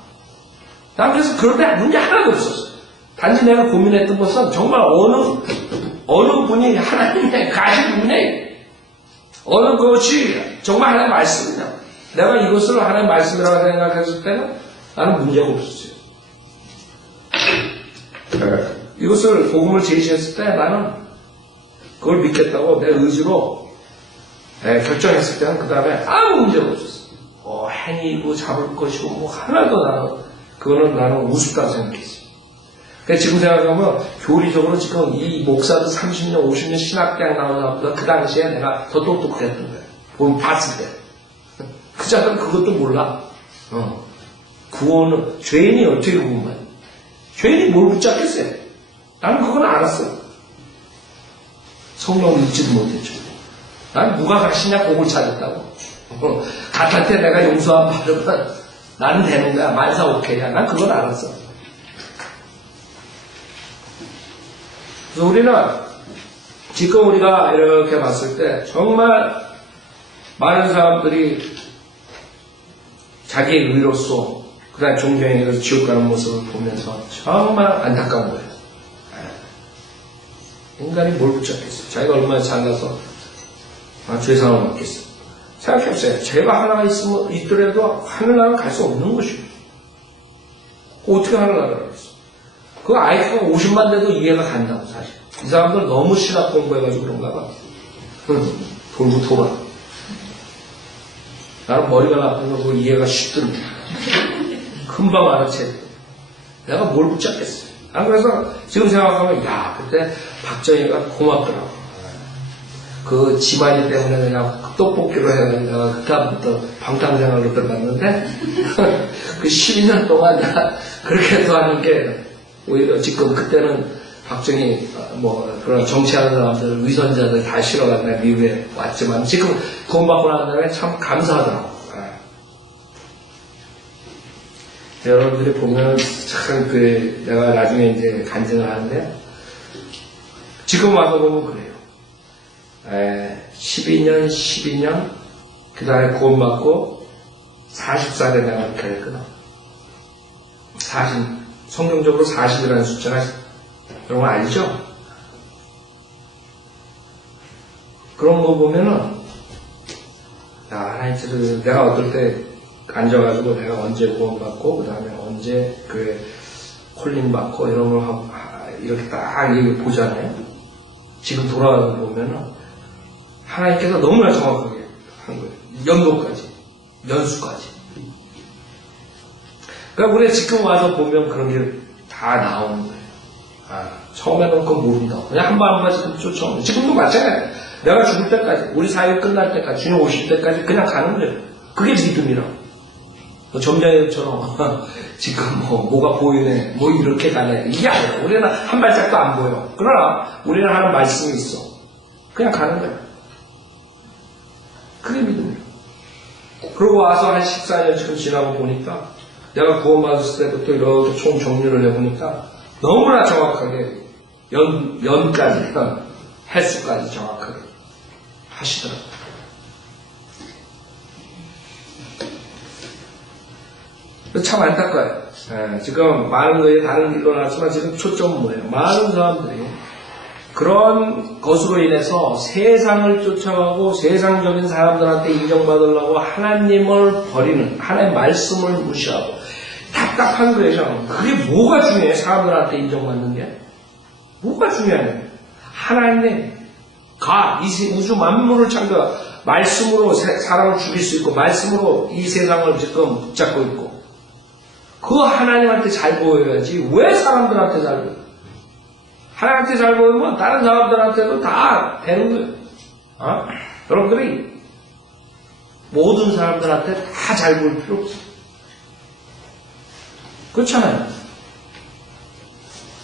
난 그래서 그럴 때 문제 하나도 없었어. 단지 내가 고민했던 것은 정말 어느 분이 하나님의 가신 분이 어느 것이 정말 하나님의 말씀이냐. 내가 이것을 하나님의 말씀이라고 생각했을 때는 나는 문제가 없었어요. 이것을 복음을 제시했을 때 나는 그걸 믿겠다고 내 의지로 결정했을 때는 그 다음에 아무 문제가 없었어. 행위고 잡을 것이고 뭐 하나도 그거는 나는 우습다고 생각했어. 그러니까 지금 생각하면 교리적으로 지금 이 목사도 30년, 50년 신학대학 나온 사람보다 그 당시에 내가 더 똑똑했던 거야. 보면 봤을 때. 그 자들은 그것도 몰라. 구원은, 죄인이 어떻게 구원받아? 죄인이 뭘 붙잡겠어요? 나는 그건 알았어. 성경을 읽지도 못했죠. 난 누가 가시냐 복을 찾았다고. 갓한테 내가 용서 안 받으면 나는 되는 거야. 만사 오케이야. 난 그건 알았어. 그래서 우리는 지금 우리가 이렇게 봤을 때 정말 많은 사람들이 자기의 의로서 그 다음에 존경해서 지옥 가는 모습을 보면서 정말 안타까운 거예요. 인간이 뭘 붙잡겠어요? 자기가 얼마나 잘나서 죄상을 받겠어요? 생각해보세요. 죄가 하나가 있더라도 하늘나라는 갈 수 없는 것이에요. 어떻게 하늘나라를 가겠어? 그 IQ가 50만 돼도 이해가 간다고 사실. 이 사람들 너무 신학 공부해가지고 그런가 봐. 돌고 돌아. 나는 머리가 나쁘면 그거 이해가 쉽더라고. 금방 알아채. 내가 뭘 붙잡겠어. 그래서 지금 생각하면 그때 박정희가 고맙더라고. 그 집안일 때문에 그냥 떡볶이로 해가지고 내가 그다음부터 방탄생활로 들어갔는데 그 12년 동안 내가 그렇게 해서 하는 게 오히려 지금 그때는 박정희 그런 정치하는 사람들 위선자들 다 싫어가지고 내가 미국에 왔지만 지금 구원받고 난 다음에 참 감사하더라고. 여러분들이 보면 참 내가 나중에 이제 간증을 하는데 지금 와서 보면 그래요. 12년 그 다음에 구원받고 40살에 내가 이렇게 했거든. 40 성경적으로 40이라는 숫자가 여러분 알죠? 그런 거 보면은 하나님 내가 어떨 때 앉아가지고 내가 언제 구원받고 그 다음에 언제 콜링 받고 이런 걸 하고 이렇게 딱 보잖아요. 지금 돌아가서 보면은 하나님께서 너무나 정확하게 한 거예요. 연도까지, 연수까지. 그러니까 우리가 지금 와서 보면 그런 게 다 나오는 거예요. 처음에는 그거 모른다고. 그냥 한 번 지금 쫓아오는. 지금도 마찬가지야. 내가 죽을 때까지, 우리 사회 끝날 때까지, 주님 오실 때까지 그냥 가는 거예요. 그게 믿음이라고. 점장님처럼 지금 뭐가 보이네, 이렇게 가네. 이게 아니야. 우리는 한 발짝도 안 보여. 그러나 우리는 하는 말씀이 있어. 그냥 가는 거야. 그게 믿음이야. 그러고 와서 한 14년 지금 지나고 보니까 내가 구원받았을 때부터 이렇게 총 정리를 해보니까 너무나 정확하게 연까지, 횟수까지 정확하게 하시더라고요. 참 안타까워요. 지금 많은 거에 다른 일로 나왔지만 지금 초점은 뭐예요? 많은 사람들이 그런 것으로 인해서 세상을 쫓아가고 세상적인 사람들한테 인정받으려고 하나님을 버리는, 하나님의 말씀을 무시하고 답답한 거예요. 그게 뭐가 중요해? 사람들한테 인정받는 게? 뭐가 중요해요? 하나님의 이 우주 만물을 창조, 말씀으로 사람을 죽일 수 있고 말씀으로 이 세상을 지금 붙잡고 있고 그 하나님한테 잘 보여야지 왜 사람들한테 잘 보여? 하나님한테 잘 보이면 다른 사람들한테도 다 되는 거예요. 여러분들이 모든 사람들한테 다 잘 보일 필요 없어요. 그렇잖아요.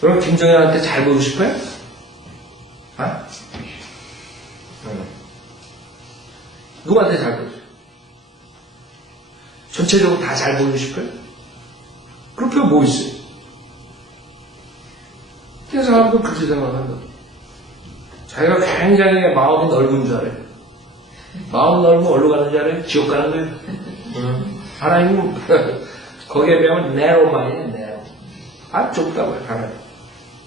여러분 김정현한테 잘 보이고 싶어요? 누구한테 잘 보여요? 전체적으로 다 잘 보이고 싶어요? 그럴 필요 뭐 있어요? 그 사람도 그렇게 생각하는 거예요. 자기가 굉장히 마음이 넓은 줄 알아요. 마음 넓으면 어디로 가는 줄 알아요? 지옥 가는 거예요. 하나님은 거기에 비하면 네로만이에요. 네로. 아주 좁다고요. 하나님.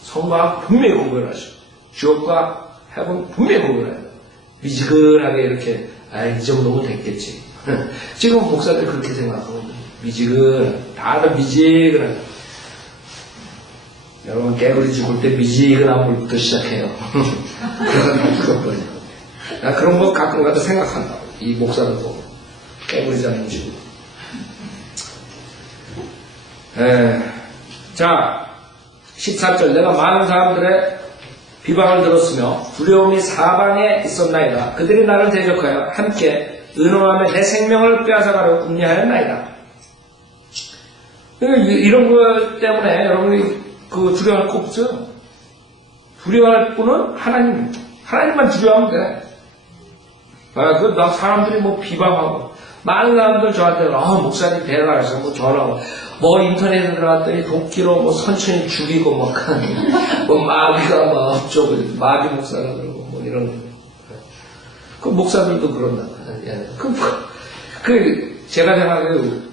성과 분명히 구별하시고 지옥과 해본 분명히 구별해요. 미지근하게 이렇게 이 정도면 됐겠지. 지금 목사들 그렇게 생각하고 미지근, 다들 미지근하게. 여러분 개구리 죽을 때 미지근한 물부터 시작해요. 그래서 다 죽어버려. 나 그런 거 가끔 가다 생각한다. 이 목사들도 개구리 잡는 지고. 자 14절 내가 많은 사람들의 비방을 들었으며 두려움이 사방에 있었나이다. 그들이 나를 대적하여 함께 의논하며 내 생명을 빼앗아가려고 궁리하였나이다. 이런 것 때문에 여러분이 그 두려워할 거 없죠. 두려워할 분은 하나님만 두려워하면 돼. 나 사람들이 뭐 비방하고 많은 사람들 저한테 목사님 대단하셔서 뭐 전화하고 뭐 인터넷에 들어갔더니 도끼로 뭐 선천히 죽이고 뭐 마귀가 뭐 어쩌고 마귀 목사가 그러고 뭐 이런 거. 그 목사들도 그런다. 제가 생각해요.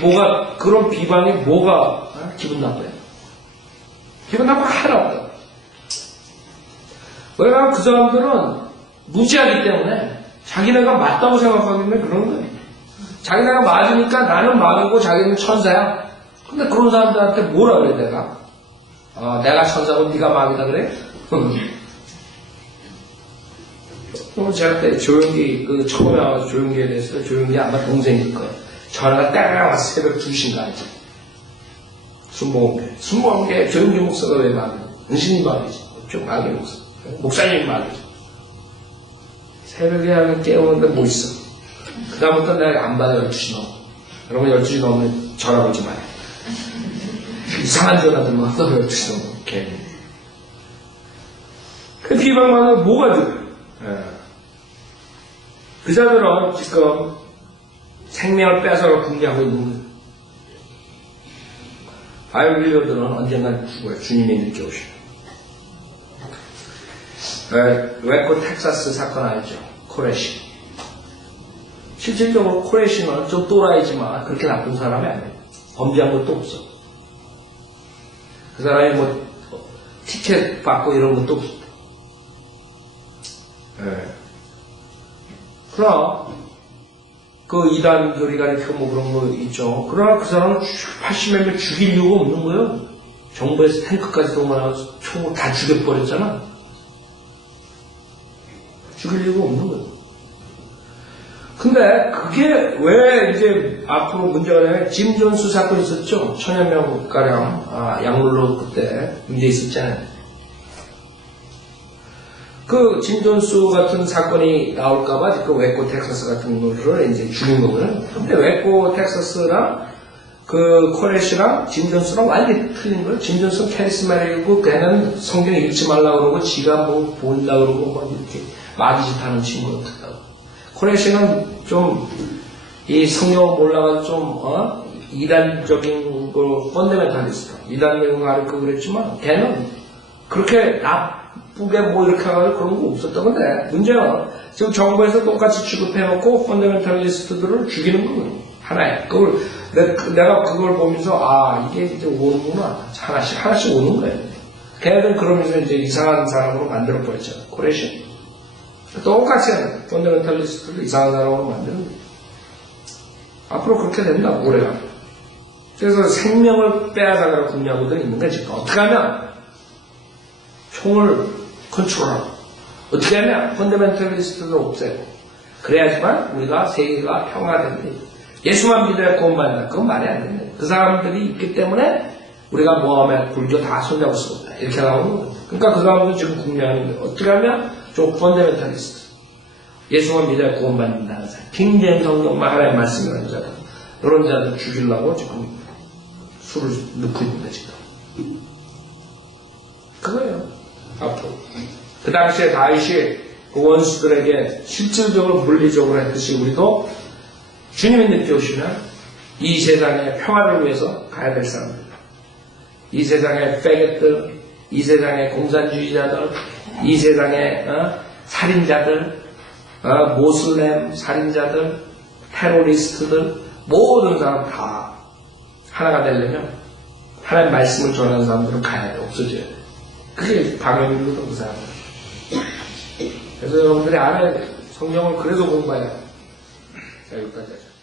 뭐가 그런 비방이 뭐가 기분 나빠요? 기분 나빠 하나 없다. 왜냐하면 그 사람들은 무지하기 때문에 자기네가 맞다고 생각하기 때문에 그런 거예요. 자기네가 맞으니까 나는 마귀고 자기는 천사야. 근데 그런 사람들한테 뭐라 그래 내가? 내가 천사고 네가 마귀다 그래? 제가 그때 조용기 처음에 와서 조용기에 대해서 조용기 아마 동생일 거예요. 전화가 딱 와서 새벽 2시인가 알지? 순모한게 조용기 목사가 왜 마귀? 은신이 마귀지. 좀 마귀 목사. 목사님 마귀지. 새벽에 하면 깨우는데 뭐 있어? 그 다음부터 내가 안 받아 12시 넘어. 여러분 12시 넘으면 전화 걸지 마요. 이상한 전화들만 하다 12시 넘어. 괜히. 그 비방만은 뭐가 돼? 그 자들은 지금 생명을 뺏어서 궁리하고 있는 거예요. 바이블리어들은 언젠가 죽어요. 주님이 늦게 오시면. 웨코 텍사스 사건 알죠? 코레시. 실질적으로 코레시는 좀 또라이지만 그렇게 나쁜 사람이 아니에요. 범죄한 것도 없어. 그 사람이 뭐 티켓 받고 이런 것도 없어. 그러나 그 이단 교리가 이렇게 뭐 그런 거 있죠. 그러나 그 사람은 80몇 명 죽일 이유가 없는 거예요. 정부에서 탱크까지 동원해서 총을 다 죽여버렸잖아. 죽일 이유가 없는 거예요. 근데 그게 왜 이제 앞으로 문제가 되면 짐 존스 사건 있었죠? 1000여 명 가량 약물로 그때 문제 있었잖아요. 그 짐 존스 같은 사건이 나올까봐 그 웨코 텍사스 같은 거를 이제 죽인 거거든요. 근데 웨코 텍사스랑 그 코레시랑 짐 존스랑 완전히 틀린 거예요. 짐 존스는 캐리스마틱이고 걔는 성경 읽지 말라 그러고 지가 뭐 본다 그러고 뭐 이렇게 마귀짓 하는 친구였다고. 코레시는 좀 이 성경 몰라가 좀 이단적인 거 펀더멘탈리스트 이단적인 거 가르치고 그랬지만 걔는 그렇게 나쁘게 뭐 이렇게 하고 그런 거 없었던 건데 문제는 지금 정부에서 똑같이 취급해놓고 펀더멘탈리스트들을 죽이는 거예요. 하나에 그걸 내가 그걸 보면서 이게 이제 오는구나 하나씩 오는 거예요. 걔네들 그러면서 이제 이상한 사람으로 만들어 버렸잖아. 코레시 똑같이 펀더멘탈리스트를 이상한 사람으로 만드는 거예요. 앞으로 그렇게 된다, 올해가. 그래서 생명을 빼앗아가는 군야구들이 있는 거지. 어떻게 하면 총을 컨트롤하고, 어떻게 하면 펀더멘탈리스트를 없애고, 그래야지만 우리가 세계가 평화됩니다. 예수만 믿어야 구원받는다. 그건 말이 안 됩니다. 그 사람들이 있기 때문에 우리가 모함에 불교 다 손잡을 수 없다. 이렇게 나오는 거예요. 그러니까 그 사람들 지금 궁리하는 거예요. 어떻게 하면 좀 펀더멘탈리스트. 예수만 믿어야 구원받는다는 사람. 킹제임 성경만 하나의 말씀이라는 자들. 이런 자들 죽이려고 지금 술을 넣고 있는 거지. 그거예요. 앞으로. 그 당시에 다윗이 그 원수들에게 실질적으로 물리적으로 했듯이 우리도 주님이 늦게 오시면 이 세상의 평화를 위해서 가야 될 사람들. 이 세상의 빼get들, 이 세상의 공산주의자들, 이 세상의 살인자들, 모슬렘 살인자들, 테러리스트들, 모든 사람 다 하나가 되려면 하나님의 말씀을 전하는 사람들은 가야 돼, 없어져야 돼. 그게 방향이거든, 그 사람은. 그래서 여러분들이 안에 성경을 그래서 공부해야 돼. 자, 여기까지 하자.